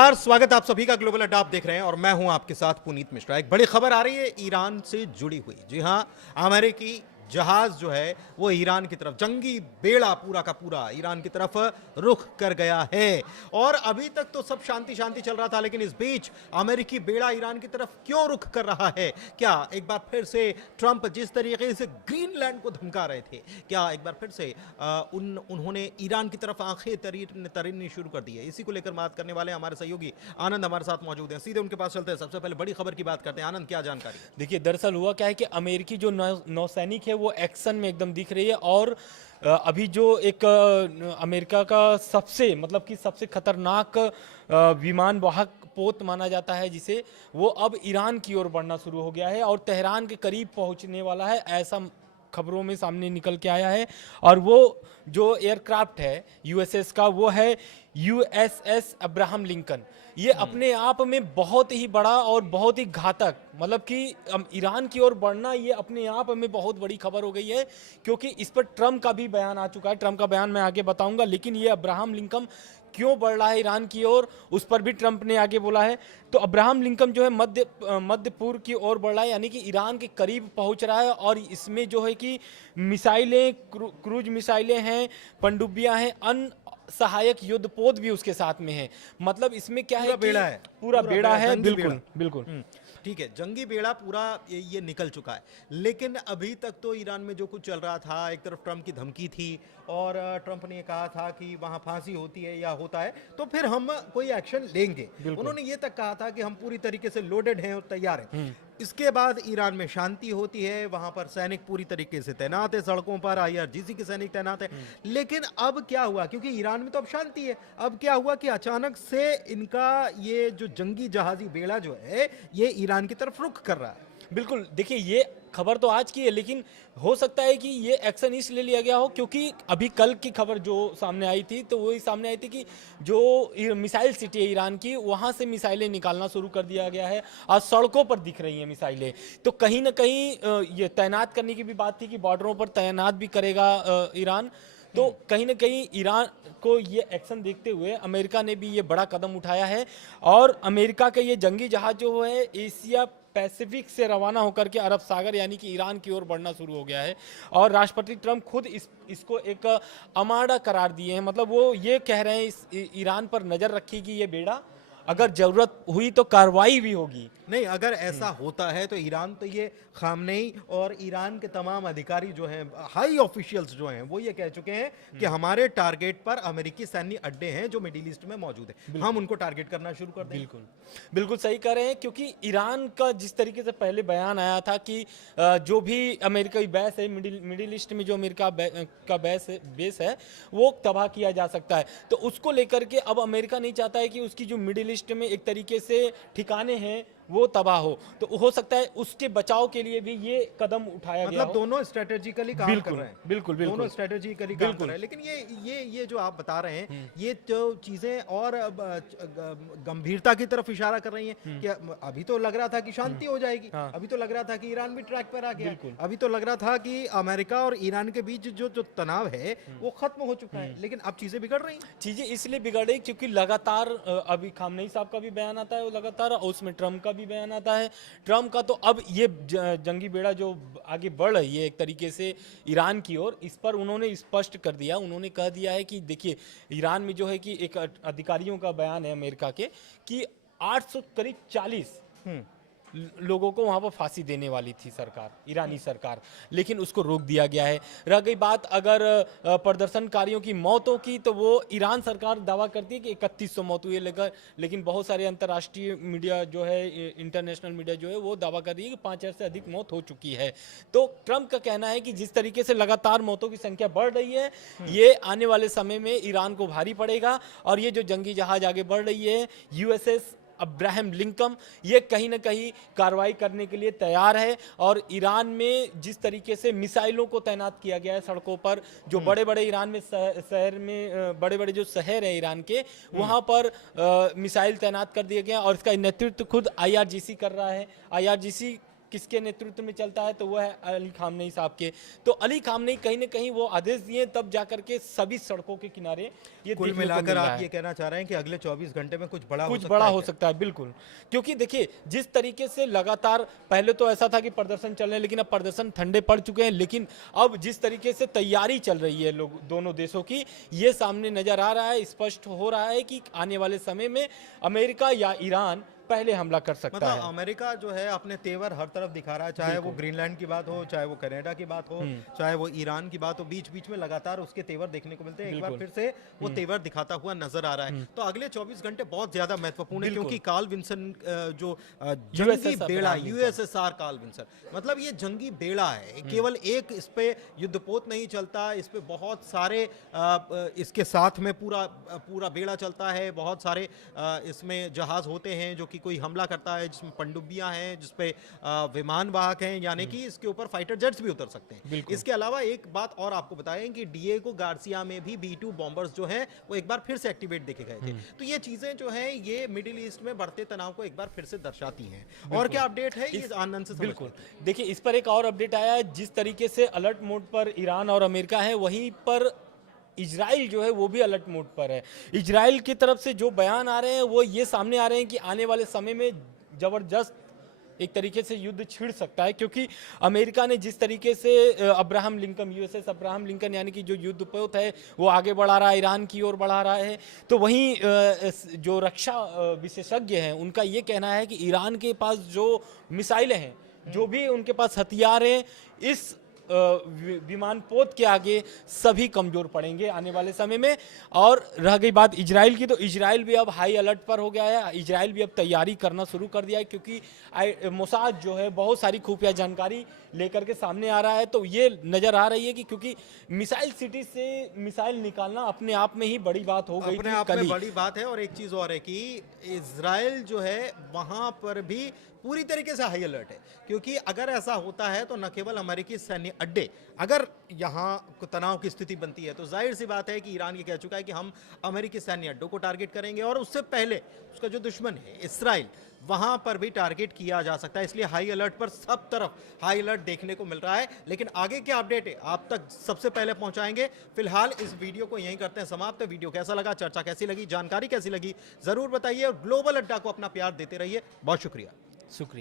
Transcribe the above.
नमस्कार, स्वागत आप सभी का ग्लोबल अड्डा आप देख रहे हैं और मैं हूं आपके साथ पुनीत मिश्रा। एक बड़ी खबर आ रही है ईरान से जुड़ी हुई। जी हां, अमेरिकी जहाज जो है वो ईरान की तरफ, जंगी बेड़ा पूरा का पूरा ईरान की तरफ रुख कर गया है। और अभी तक तो सब शांति शांति चल रहा था, लेकिन इस बीच अमेरिकी बेड़ा ईरान की तरफ क्यों रुख कर रहा है? क्या एक बार फिर से ट्रंप जिस तरीके से ग्रीनलैंड को धमका रहे थे, क्या एक बार फिर से उन्होंने ईरान की तरफ आंखें तरीनी शुरू कर दी है? इसी को लेकर बात करने वाले हमारे सहयोगी आनंद हमारे साथ मौजूद हैं। सीधे उनके पास चलते हैं। सबसे पहले बड़ी खबर की बात करते हैं। आनंद, क्या जानकारी है? देखिए, दरअसल हुआ क्या है कि अमेरिकी जो नौसैनिक है वो एक्शन में एकदम दिख रही है। और अभी जो एक अमेरिका का सबसे मतलब कि सबसे खतरनाक विमान वाहक पोत माना जाता है जिसे, वो अब ईरान की ओर बढ़ना शुरू हो गया है और तेहरान के करीब पहुंचने वाला है, ऐसा खबरों में सामने निकल के आया है। और वो जो एयरक्राफ्ट है यूएसएस का, वो है यूएसएस अब्राहम लिंकन। ये अपने आप में बहुत ही बड़ा और बहुत ही घातक, मतलब कि ईरान की ओर बढ़ना ये अपने आप में बहुत बड़ी खबर हो गई है, क्योंकि इस पर ट्रंप का भी बयान आ चुका है। ट्रंप का बयान मैं आगे बताऊंगा, लेकिन ये अब्राहम लिंकन क्यों बढ़ रहा है ईरान की ओर, उस पर भी ट्रंप ने आगे बोला है। तो अब्राहम लिंकन जो है मध्य पूर्व की ओर बढ़ रहा है, यानी कि ईरान के करीब पहुंच रहा है। और इसमें जो है कि मिसाइलें, क्रूज मिसाइलें हैं, पनडुब्बियां हैं, अन्य सहायक युद्धपोत भी उसके साथ में है। मतलब इसमें क्या है कि बेड़ा है, पूरा बेड़ा है। जंगी बिल्कुल बेड़ा। बिल्कुल। ठीक है, जंगी बेड़ा पूरा ये निकल चुका है। लेकिन अभी तक तो ईरान में जो कुछ चल रहा था, एक तरफ ट्रंप की धमकी थी और ट्रंप ने कहा था कि वहां फांसी होती है या होता है तो फिर हम कोई एक्शन लेंगे। उन्होंने ये तक कहा था कि हम पूरी तरीके से लोडेड हैं और तैयार हैं। इसके बाद ईरान में शांति होती है, वहां पर सैनिक पूरी तरीके से तैनात है, सड़कों पर आईआरजीसी के सैनिक तैनात है। लेकिन अब क्या हुआ? क्योंकि ईरान में तो अब शांति है। अब क्या हुआ कि अचानक से इनका ये जो जंगी जहाजी बेड़ा जो है ये ईरान की तरफ रुख कर रहा है। बिल्कुल, देखिए, ये खबर तो आज की है, लेकिन हो सकता है कि ये एक्शन इसलिए लिया गया हो क्योंकि अभी कल की खबर जो सामने आई थी, तो वही सामने आई थी कि जो मिसाइल सिटी है ईरान की, वहाँ से मिसाइलें निकालना शुरू कर दिया गया है। आज सड़कों पर दिख रही हैं मिसाइलें। तो कहीं ना कहीं ये तैनात करने की भी बात थी कि बॉर्डरों पर तैनात भी करेगा ईरान। तो कहीं ना कहीं ईरान को ये एक्शन देखते हुए अमेरिका ने भी ये बड़ा कदम उठाया है। और अमेरिका का ये जंगी जहाज जो है एशिया पैसिफिक से रवाना होकर के अरब सागर यानी कि ईरान की ओर बढ़ना शुरू हो गया है। और राष्ट्रपति ट्रंप खुद इसको एक अमाड़ा करार दिए हैं। मतलब वो ये कह रहे हैं ईरान पर नजर रखेगी ये बेड़ा, अगर जरूरत हुई तो कार्रवाई भी होगी। नहीं, अगर ऐसा होता है तो ईरान तो ये खामनेई और ईरान के तमाम अधिकारी जो हैं, हाई ऑफिशियल्स जो हैं, वो ये कह चुके हैं कि हमारे टारगेट पर अमेरिकी सैन्य अड्डे हैं जो मिडिल ईस्ट में मौजूद है, हम उनको टारगेट करना शुरू कर दें। बिल्कुल बिल्कुल सही कह रहे हैं, क्योंकि ईरान का जिस तरीके से पहले बयान आया था कि जो भी अमेरिकी बेस है मिडिल ईस्ट में, जो अमेरिका का बेस है वो तबाह किया जा सकता है। तो उसको लेकर के अब अमेरिका नहीं चाहता है कि उसकी जो मिडिल ईस्ट में एक तरीके से ठिकाने हैं वो तबाह हो। तो हो सकता है उसके बचाव के लिए भी ये कदम उठाया गया हो। दोनों स्ट्रेटेजिकली काम कर रहे हैं। बिल्कुल बिल्कुल दोनों स्ट्रेटेजिकली काम कर रहे हैं। लेकिन ये जो आप बता रहे हैं, ये जो चीजें और गंभीरता की तरफ इशारा कर रही हैं कि अभी तो लग रहा था कि शांति हो जाएगी, अभी तो लग रहा था कि ईरान भी ट्रैक पर आ गया, अभी तो लग रहा था कि अमेरिका और ईरान के बीच जो तनाव है वो खत्म हो चुका है। लेकिन अब चीजें बिगड़ रही हैं। चीजें इसलिए बिगड़ रही क्योंकि लगातार अभी खामनेई साहब का भी बयान आता है लगातार, और उसमें ट्रंप का भी बयान आता है। ट्रंप का तो अब ये जंगी बेड़ा जो आगे बढ़ रही है एक तरीके से ईरान की ओर, इस पर उन्होंने स्पष्ट कर दिया। उन्होंने कह दिया है कि देखिए, ईरान में जो है कि एक अधिकारियों का बयान है अमेरिका के कि 800 करीब 40 लोगों को वहां पर फांसी देने वाली थी सरकार, ईरानी सरकार, लेकिन उसको रोक दिया गया है। रह गई बात अगर प्रदर्शनकारियों की मौतों की, तो वो ईरान सरकार दावा करती है कि 3100 मौत हुई है, लेकिन बहुत सारे अंतर्राष्ट्रीय मीडिया जो है, इंटरनेशनल मीडिया जो है, वो दावा कर रही है कि 5000 से अधिक मौत हो चुकी है। तो ट्रंप का कहना है कि जिस तरीके से लगातार मौतों की संख्या बढ़ रही है, ये आने वाले समय में ईरान को भारी पड़ेगा। और ये जो जंगी जहाज आगे बढ़ रही है यूएसएस अब्राहम लिंकन, ये कहीं ना कहीं कार्रवाई करने के लिए तैयार है। और ईरान में जिस तरीके से मिसाइलों को तैनात किया गया है सड़कों पर, जो बड़े बड़े ईरान में शहर में बड़े बड़े जो शहर है ईरान के, वहां पर मिसाइल तैनात कर दिए गए हैं। और इसका नेतृत्व खुद आईआरजीसी कर रहा है। आईआरजीसी किसके नेतृत्व में चलता है, तो वो है अली खामनेई साहब के। तो अली खामनेई कहीं ना कहीं वो आदेश दिए, तब जाकर के सभी सड़कों के किनारे ये कुल देखने को मिलाकर मिल रहा आप है। ये कहना चाह रहे हैं कि अगले 24 घंटे में कुछ बड़ा कुछ हो बड़ा सकता है हो क्या? सकता है, बिल्कुल। क्योंकि देखिए जिस तरीके से लगातार, पहले तो ऐसा था कि प्रदर्शन चल रहे हैं, लेकिन अब प्रदर्शन ठंडे पड़ चुके हैं, लेकिन अब जिस तरीके से तैयारी चल रही है लोग दोनों देशों की, ये सामने नजर आ रहा है, स्पष्ट हो रहा है कि आने वाले समय में अमेरिका या ईरान पहले हमला कर सकता मतलब है। अमेरिका जो है अपने तेवर हर तरफ दिखा रहा है, चाहे वो ग्रीनलैंड की बात हो, चाहे वो कनाडा की बात हो, चाहे वो ईरान की बात हो, बीच बीच में लगातार उसके तेवर देखने को मिलते हैं। एक बार फिर से वो तेवर दिखाता हुआ नजर आ रहा है। तो अगले 24 घंटे बहुत ज्यादा महत्वपूर्ण है, क्योंकि कार्ल विंसन जो जंगी USS बेड़ा, Abraham Lincoln. USSR Carl Vinson, मतलब ये जंगी बेड़ा है। केवल एक इस पे युद्धपोत नहीं चलता, इस पे बहुत सारे इसके साथ में पूरा पूरा बेड़ा चलता है। बहुत सारे इसमें जहाज होते हैं जो कि कोई हमला करता है, जिसमें पनडुब्बियां हैं, जिसपे विमान वाहक हैं, यानी कि इसके ऊपर फाइटर जेट्स भी उतर सकते हैं। इसके अलावा एक बात और आपको बताएं कि डिएगो गार्सिया में भी B-2 बॉम्बर्स जो हैं वो एक बार फिर से एक्टिवेट देखे गए थे। तो ये चीजें जो हैं ये मिडिल ईस्ट में बढ़ते तनाव को एक बार फिर से दर्शाती हैं। और क्या अपडेट है ये आनंद से समझ बिल्कुल। लेते देखिए इस पर एक और अपडेट आया है, जिस तरीके से अलर्ट मोड पर ईरान और अमेरिका है, वहीं पर इजराइल जो है वो भी अलर्ट मोड पर है। इजराइल की तरफ से जो बयान आ रहे हैं वो ये सामने आ रहे हैं कि आने वाले समय में जबरदस्त एक तरीके से युद्ध छिड़ सकता है, क्योंकि अमेरिका ने जिस तरीके से Abraham Lincoln, USS Abraham Lincoln यानी कि जो युद्धपोत है वो आगे बढ़ा रहा है, ईरान की ओर बढ़ा रहा है, तो वहीं जो रक्षा विशेषज्ञ हैं उनका ये कहना है कि ईरान के पास जो मिसाइलें हैं, जो भी उनके पास हथियार हैं, इस विमान पोत के आगे सभी कमजोर पड़ेंगे आने वाले समय में। और रह गई बात इजराइल की, तो इजराइल भी अब हाई अलर्ट पर हो गया है। इजराइल भी अब तैयारी करना शुरू कर दिया है, क्योंकि मोसाद जो है बहुत सारी खुफिया जानकारी लेकर के सामने आ रहा है। तो ये नजर आ रही है कि क्योंकि मिसाइल सिटी से मिसाइल निकालना अपने आप में ही बड़ी बात हो गई अपने थी आप कल में ही। बड़ी बात है। और एक चीज और है कि इजराइल जो है वहां पर भी पूरी तरीके से हाई अलर्ट है, क्योंकि अगर ऐसा होता है तो न केवल अमेरिकी सैन्य अड्डे, अगर यहाँ तनाव की स्थिति बनती है तो जाहिर सी बात है कि ईरान ये कह चुका है कि हम अमेरिकी सैन्य अड्डों को टारगेट करेंगे, और उससे पहले उसका जो दुश्मन है इसराइल, वहां पर भी टारगेट किया जा सकता है। इसलिए हाई अलर्ट पर सब तरफ हाई अलर्ट देखने को मिल रहा है। लेकिन आगे क्या अपडेट है आप तक सबसे पहले पहुंचाएंगे। फिलहाल इस वीडियो को यहीं करते हैं समाप्त। वीडियो कैसा लगा, चर्चा कैसी लगी, जानकारी कैसी लगी, जरूर बताइए, और ग्लोबल अड्डा को अपना प्यार देते रहिए। बहुत शुक्रिया। शुक्रिया।